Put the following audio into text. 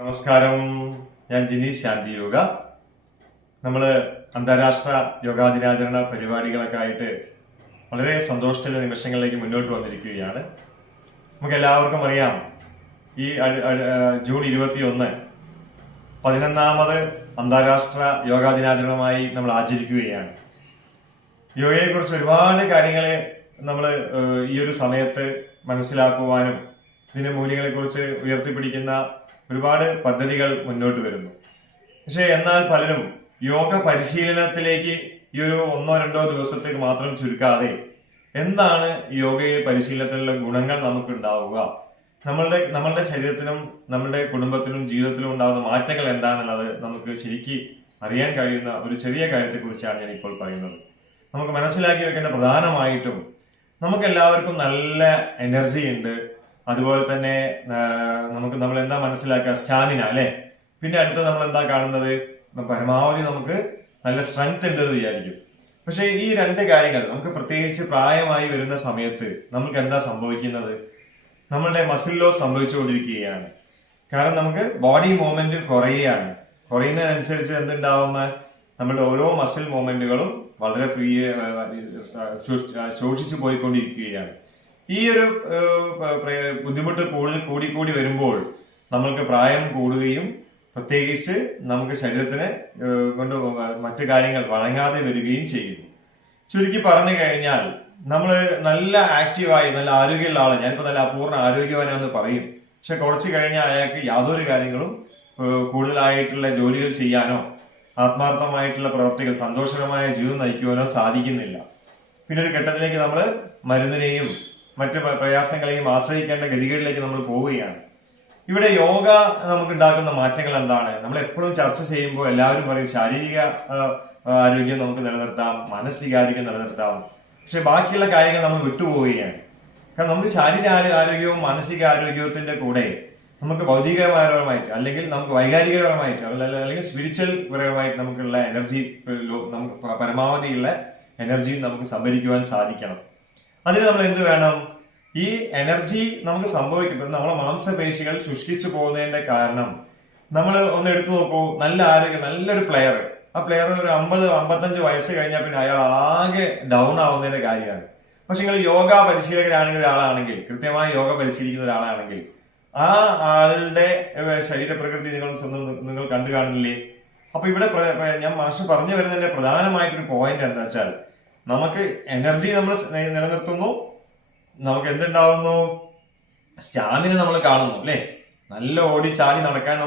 നമസ്കാരം, ഞാൻ ജിനീഷ് ശാന്തി യോഗ. നമ്മൾ അന്താരാഷ്ട്ര യോഗാ ദിനാചരണ പരിപാടികളൊക്കെ ആയിട്ട് വളരെ സന്തോഷത്തിൻ്റെ നിമിഷങ്ങളിലേക്ക് മുന്നോട്ട് വന്നിരിക്കുകയാണ്. നമുക്ക് എല്ലാവർക്കും അറിയാം, ഈ ജൂൺ 21 11ാമത് അന്താരാഷ്ട്ര യോഗാ ദിനാചരണമായി നമ്മൾ ആചരിക്കുകയാണ്. യോഗയെക്കുറിച്ച് ഒരുപാട് കാര്യങ്ങൾ നമ്മൾ ഈ ഒരു സമയത്ത് മനസ്സിലാക്കുവാനും ഇതിന്റെ മൂല്യങ്ങളെക്കുറിച്ച് ഉയർത്തിപ്പിടിക്കുന്ന ഒരുപാട് പദ്ധതികൾ മുന്നോട്ട് വരുന്നു. പക്ഷെ എന്നാൽ പലരും യോഗ പരിശീലനത്തിലേക്ക് ഈ ഒരു 1-2 ദിവസത്തേക്ക് മാത്രം ചുരുക്കാതെ എന്താണ് യോഗയെ പരിശീലനത്തിലുള്ള ഗുണങ്ങൾ നമുക്ക് ഉണ്ടാവുക, നമ്മളുടെ ശരീരത്തിനും നമ്മളുടെ കുടുംബത്തിനും ജീവിതത്തിലും ഉണ്ടാകുന്ന മാറ്റങ്ങൾ എന്താണെന്നുള്ളത് നമുക്ക് ശരിക്ക് അറിയാൻ കഴിയുന്ന ഒരു ചെറിയ കാര്യത്തെക്കുറിച്ചാണ് ഞാൻ ഇപ്പോൾ പറയുന്നത്. നമുക്ക് മനസ്സിലാക്കി വെക്കേണ്ട പ്രധാനമായിട്ടും നമുക്ക് എല്ലാവർക്കും നല്ല എനർജി ഉണ്ട്. അതുപോലെ തന്നെ നമ്മൾ എന്താ മനസ്സിലാക്കുക, സ്റ്റാമിന അല്ലെ. പിന്നെ അടുത്ത് നമ്മൾ എന്താ കാണുന്നത്, പരമാവധി നമുക്ക് നല്ല സ്ട്രെങ്ത് ഉണ്ട് എന്ന് വിചാരിക്കും. പക്ഷെ ഈ 2 കാര്യങ്ങൾ നമുക്ക് പ്രത്യേകിച്ച് പ്രായമായി വരുന്ന സമയത്ത് നമുക്ക് എന്താ സംഭവിക്കുന്നത്, നമ്മളുടെ മസിൽ ലോസ് സംഭവിച്ചുകൊണ്ടിരിക്കുകയാണ്. കാരണം നമുക്ക് ബോഡി മൂവ്മെന്റ് കുറയുന്നതിനനുസരിച്ച് എന്തുണ്ടാവുന്ന നമ്മുടെ ഓരോ മസിൽ മൂവ്മെന്റുകളും വളരെ ശോഷിച്ചു പോയിക്കൊണ്ടിരിക്കുകയാണ്. ഈ ഒരു ബുദ്ധിമുട്ട് കൂടി വരുമ്പോൾ നമ്മൾക്ക് പ്രായം കൂടുകയും പ്രത്യേകിച്ച് നമുക്ക് ശരീരത്തിന് കൊണ്ട് മറ്റു കാര്യങ്ങൾ വഴങ്ങാതെ വരികയും ചെയ്യുന്നു. ചുരുക്കി പറഞ്ഞു കഴിഞ്ഞാൽ നമ്മൾ നല്ല ആക്റ്റീവായി നല്ല ആരോഗ്യമുള്ള ആള്, ഞാനിപ്പോ നല്ല അപൂർണ്ണ ആരോഗ്യവാനാന്ന് പറയും, പക്ഷെ കുറച്ച് കഴിഞ്ഞാൽ അയാൾക്ക് യാതൊരു കാര്യങ്ങളും കൂടുതലായിട്ടുള്ള ജോലികൾ ചെയ്യാനോ ആത്മാർത്ഥമായിട്ടുള്ള പ്രവർത്തികൾ സന്തോഷകരമായ ജീവിതം നയിക്കുവാനോ സാധിക്കുന്നില്ല. പിന്നെ ഒരു ഘട്ടത്തിലേക്ക് നമ്മൾ മരുന്നിനെയും മറ്റു പ്രയാസങ്ങളെയും ആശ്രയിക്കേണ്ട ഗതികളിലേക്ക് നമ്മൾ പോവുകയാണ്. ഇവിടെ യോഗ നമുക്ക് ഉണ്ടാക്കുന്ന മാറ്റങ്ങൾ എന്താണ്? നമ്മൾ എപ്പോഴും ചർച്ച ചെയ്യുമ്പോൾ എല്ലാവരും പറയും ശാരീരിക ആരോഗ്യം നമുക്ക് നിലനിർത്താം, മാനസികാരോഗ്യം നിലനിർത്താം. പക്ഷെ ബാക്കിയുള്ള കാര്യങ്ങൾ നമ്മൾ വിട്ടുപോവുകയാണ്. കാരണം നമുക്ക് ശാരീരിക ആരോഗ്യവും മാനസിക ആരോഗ്യത്തിന്റെ കൂടെ നമുക്ക് ഭൗതികപരമായിട്ട് അല്ലെങ്കിൽ നമുക്ക് വൈകാരികപരമായിട്ട് അല്ലെങ്കിൽ സ്പിരിച്വൽ പരമായിട്ട് നമുക്കുള്ള എനർജി, നമുക്ക് പരമാവധിയുള്ള എനർജി നമുക്ക് സംഭരിക്കുവാൻ സാധിക്കണം. അതിന് നമ്മൾ എന്ത് വേണം? ഈ എനർജി നമുക്ക് സംഭവിക്കുമ്പോൾ നമ്മളെ മാംസപേശികൾ ശുഷ്കിച്ചു പോകുന്നതിന്റെ കാരണം നമ്മൾ ഒന്ന് എടുത്തു നോക്കൂ. നല്ല ആരോഗ്യം, നല്ലൊരു പ്ലെയർ, ആ പ്ലെയർ ഒരു 50-55 വയസ്സ് കഴിഞ്ഞാൽ പിന്നെ അയാൾ ആകെ ഡൗൺ ആവുന്നതിന്റെ കാര്യമാണ്. പക്ഷെ നിങ്ങൾ യോഗ പരിശീലകരാണെങ്കിൽ ഒരാളാണെങ്കിൽ, കൃത്യമായി യോഗ പരിശീലിക്കുന്ന ഒരാളാണെങ്കിൽ ആ ആളുടെ ശരീരപ്രകൃതി നിങ്ങൾ കണ്ടു കാണില്ലേ? അപ്പൊ ഇവിടെ ഞാൻ മാഷ് പറഞ്ഞു വരുന്നതിന്റെ പ്രധാനമായിട്ടൊരു പോയിന്റ് എന്താ വെച്ചാൽ, നമുക്ക് എനർജി നമ്മൾ നിലനിർത്തുന്നു, നമുക്ക് എന്തുണ്ടാവുന്നു, സ്റ്റാമിന നമ്മൾ കാണുന്നു അല്ലെ. നല്ല ഓടി ചാടി നടക്കാൻ